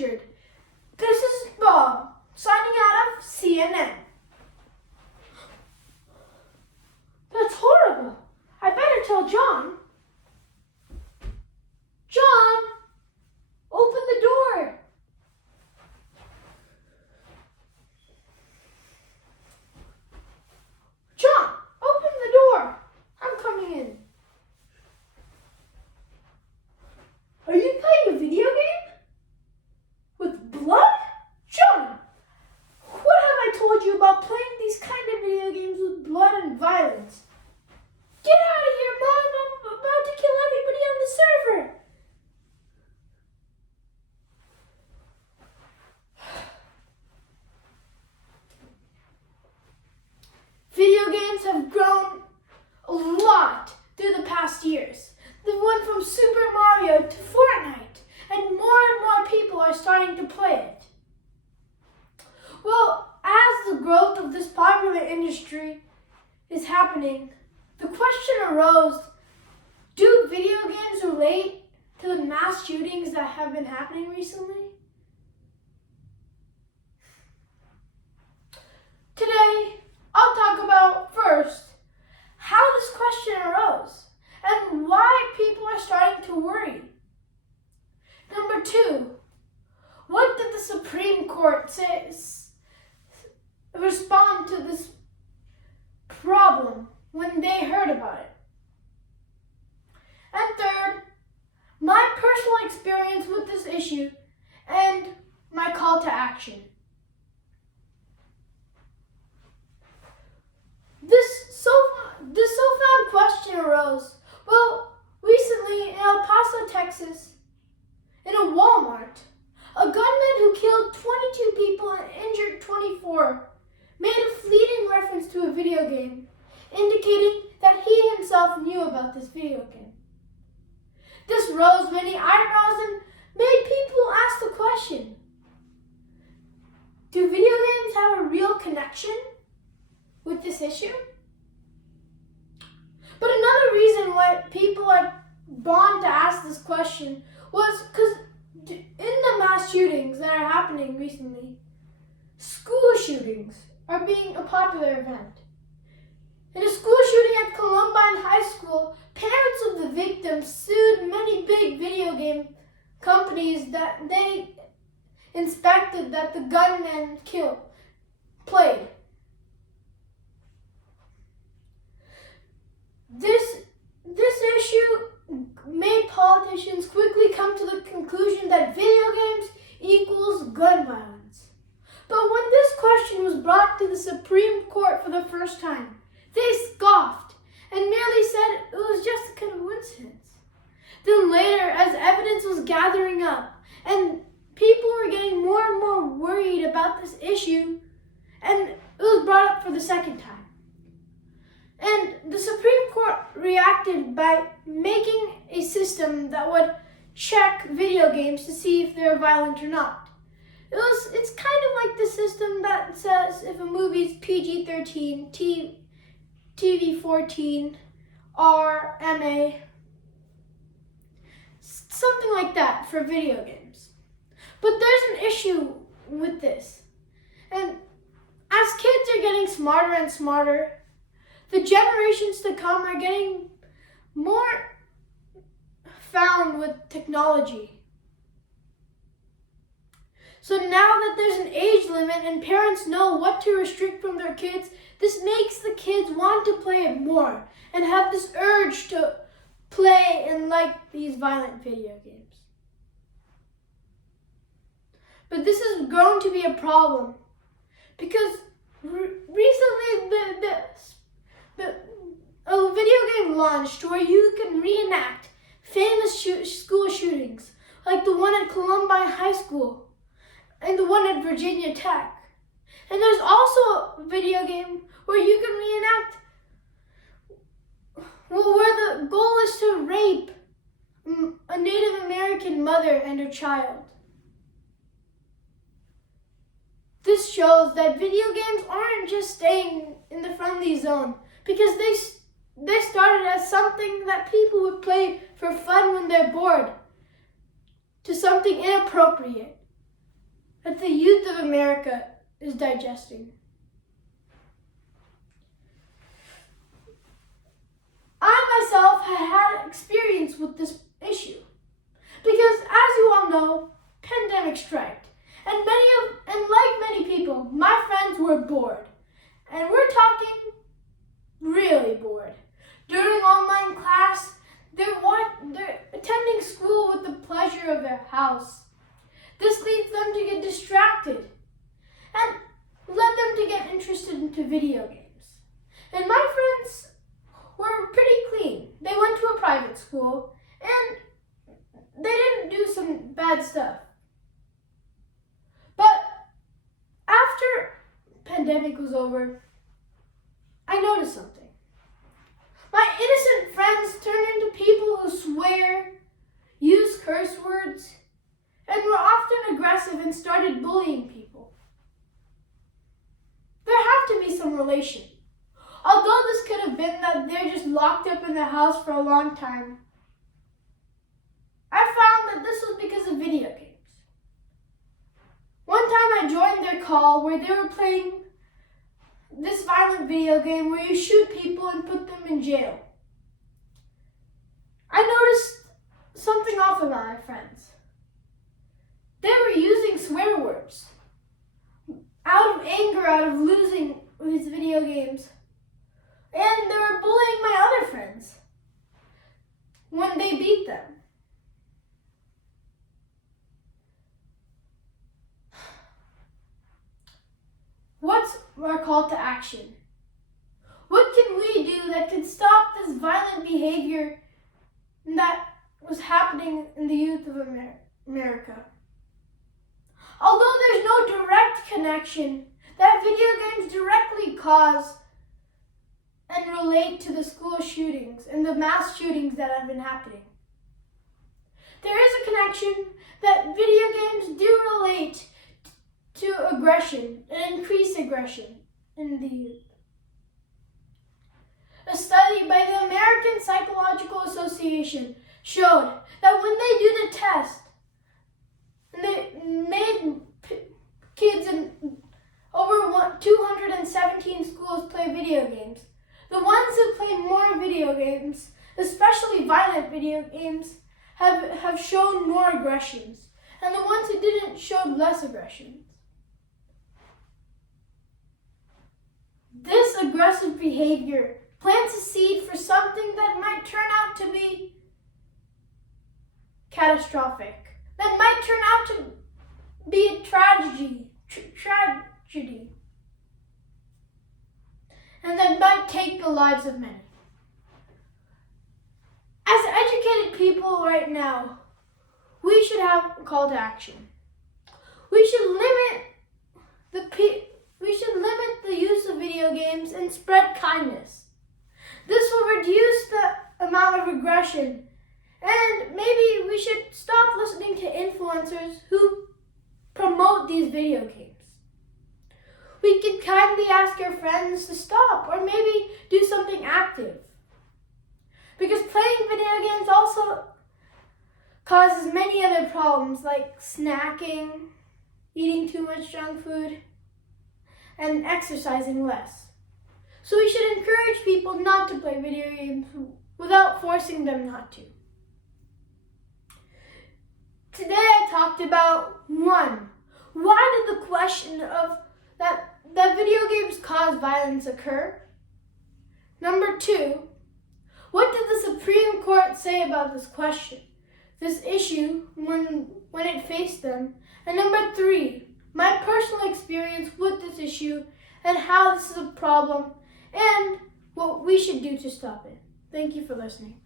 injured. This is Bob, signing out of CNN. That's horrible. I better tell John. John, open the door. John, open the door. I'm coming in. Are you playing a video game? With blood? John, what have I told you about playing these kind of video games with blood and violence? Get out of here, Mom! I'm about to kill everybody on the server! Video games have grown a lot through the past years. They went from Super Mario to Fortnite, and more people are starting to play it. Well, as the growth of this popular industry is happening, the question arose, do video games relate to the mass shootings that have been happening recently? Today, I'll talk about first, how this question arose and why people are starting to worry. Number two, what did the Supreme Court respond to this problem when they heard about it? And third, my personal experience with this issue and my call to action. This so-found question arose, well, recently in El Paso, Texas, in a Walmart, a gunman who killed 22 people and injured 24 made a fleeting reference to a video game, indicating that he himself knew about this video game. This rose many eyebrows and made people ask the question, do video games have a real connection with this issue? But another reason why people are bound to ask this question was because in the mass shootings that are happening recently, school shootings are being a popular event. In a school shooting at Columbine High School, parents of the victims sued many big video game companies that they inspected that the gunman played. This issue made politicians quickly come to the conclusion that video games equals gun violence. But when this question was brought to the Supreme Court for the first time, they scoffed and merely said it was just a coincidence. Then later, as evidence was gathering up and people were getting more and more worried about this issue, and it was brought up for the second time. And the Supreme Court reacted by making a system that would check video games to see if they're violent or not. It's kind of like the system that says if a movie is PG-13, TV-14, R, MA, something like that for video games. But there's an issue with this. And as kids are getting smarter and smarter, the generations to come are getting more found with technology. So now that there's an age limit and parents know what to restrict from their kids, this makes the kids want to play it more and have this urge to play and like these violent video games. But this has grown to be a problem because recently a video game launched where you can reenact famous school shootings, like the one at Columbine High School and the one at Virginia Tech. And there's also a video game where you can reenact where the goal is to rape a Native American mother and her child. This shows that video games aren't just staying in the friendly zone, because they started as something that people would play for fun when they're bored, to something inappropriate. that the youth of America is digesting. I myself had experience with this issue because, as you all know, pandemic struck, and like many people, my friends were bored, and we're talking really bored. During online class, they're attending school with the pleasure of their house. This leads them to get distracted and led them to get interested into video games. And my friends were pretty clean. They went to a private school and they didn't do some bad stuff. But after pandemic was over, I noticed something. My innocent friends turned into people who swear, use curse words, and were often aggressive and started bullying people. There had to be some relation. Although this could have been that they're just locked up in the house for a long time, I found that this was because of video games. One time I joined their call where they were playing this violent video game where you shoot people and put them in jail. I noticed something off about my friends. They were using swear words out of anger, out of losing these video games. And they were bullying my other friends when they beat them. What's our call to action? What can we do that could stop this violent behavior that was happening in the youth of America? Although there's no direct connection that video games directly cause and relate to the school shootings and the mass shootings that have been happening, there is a connection that video games do relate to aggression and increased aggression in the youth. A study by the American Psychological Association showed that when they do the test, and they made kids in over 217 schools play video games, the ones who play more video games, especially violent video games, have shown more aggressions, and the ones who didn't showed less aggressions. This aggressive behavior plants a seed for something that might turn out to be catastrophic, that might turn out to be a tragedy, and that might take the lives of many. As educated people right now, we should have a call to action. We should limit the use of video games and spread kindness. This will reduce the amount of aggression, and maybe we should stop listening to influencers who promote these video games. We could kindly ask our friends to stop or maybe do something active. Because playing video games also causes many other problems like snacking, eating too much junk food, and exercising less. So we should encourage people not to play video games without forcing them not to. Today I talked about 1, why did the question of that video games cause violence occur? Number 2, what did the Supreme Court say about this question, this issue when it faced them? And number 3, my personal experience with this issue and how this is a problem and what we should do to stop it. Thank you for listening.